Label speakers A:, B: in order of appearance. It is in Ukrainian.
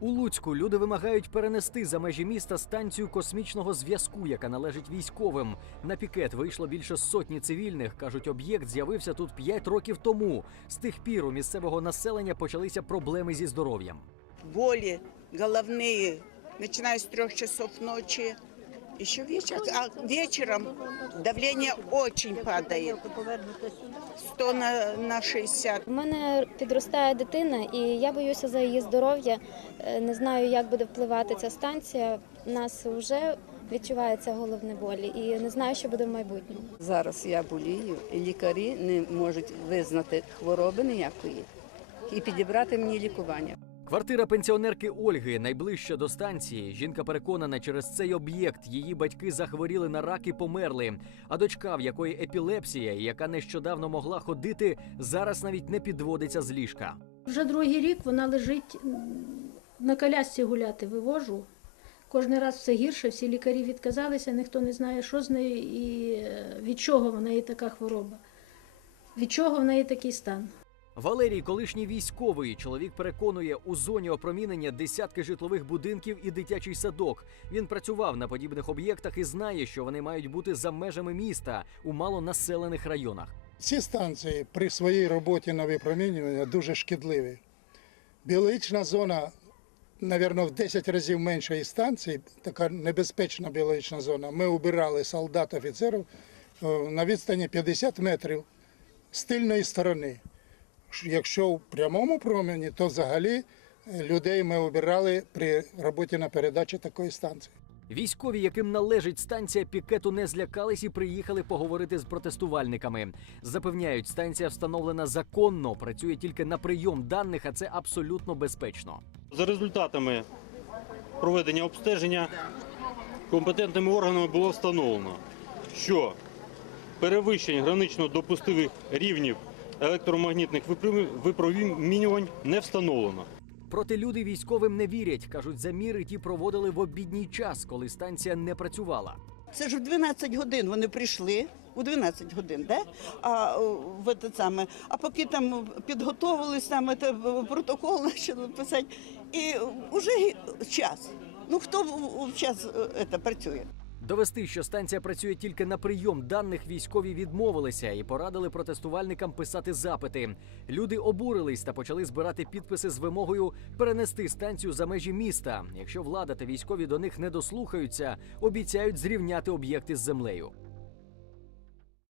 A: У Луцьку люди вимагають перенести за межі міста станцію космічного зв'язку, яка належить військовим. На пікет вийшло більше сотні цивільних. кажуть, об'єкт з'явився тут 5 років тому. З тих пір у місцевого населення почалися проблеми зі здоров'ям.
B: Болі головні, починаю з трьох часов ночи. Еще вечер, а вечером давление очень падает. 100 на, на 60. У
C: мене підростає дитина, і я боюся за її здоров'я. Е, Не знаю, як буде впливати ця станція. У нас вже відчувається головне болі, і не знаю, що буде в майбутньому.
D: Зараз я болію, і лікарі не можуть визнати хвороби ніякої і підібрати мені лікування.
A: Квартира пенсіонерки Ольги найближча до станції. Жінка переконана, через цей об'єкт її батьки захворіли на рак і померли. А дочка, в якої епілепсія, яка нещодавно могла ходити, зараз навіть не підводиться з ліжка.
E: Вже другий рік вона лежить на колясці гуляти, вивожу. Кожен раз все гірше, всі лікарі відказалися, ніхто не знає, що з нею і е, від чого в неї така хвороба, від чого в неї такий стан.
A: Валерій, колишній військовий, чоловік переконує, у зоні опромінення десятки житлових будинків і дитячий садок. Він працював на подібних об'єктах і знає, що вони мають бути за межами міста у малонаселених районах.
F: Ці станції при своїй роботі на випромінювання дуже шкідливі. Біологічна зона, мабуть, в 10 разів меншої станції, така небезпечна біологічна зона. Ми убирали солдат, офіцерів е, на відстані 50 метрів з тильної сторони. Якщо в прямому промені, то взагалі е, людей ми обирали при роботі на передачі такої станції.
A: Військові, яким належить станція пікету, не злякались і приїхали поговорити з протестувальниками. Запевняють, станція встановлена законно, працює тільки на прийом даних, а це абсолютно безпечно.
G: За результатами проведення обстеження компетентними органами було встановлено, що перевищень гранично допустимих рівнів електромагнітних випромі- випромінювань не встановлено.
A: Проте люди військовим не вірять. кажуть, заміри ті проводили в обідній час, коли станція не працювала.
B: Це ж в 12 годин вони прийшли. У 12 годин, да? а, в це саме, а поки там підготовились, там це, протокол почали писати, і вже час. Ну хто в, час е, це, працює?
A: Довести, що станція працює тільки на прийом даних, військові відмовилися і порадили протестувальникам писати запити. Люди обурились та почали збирати підписи з вимогою перенести станцію за межі міста. Якщо влада та військові до них не дослухаються, обіцяють зрівняти об'єкти з землею.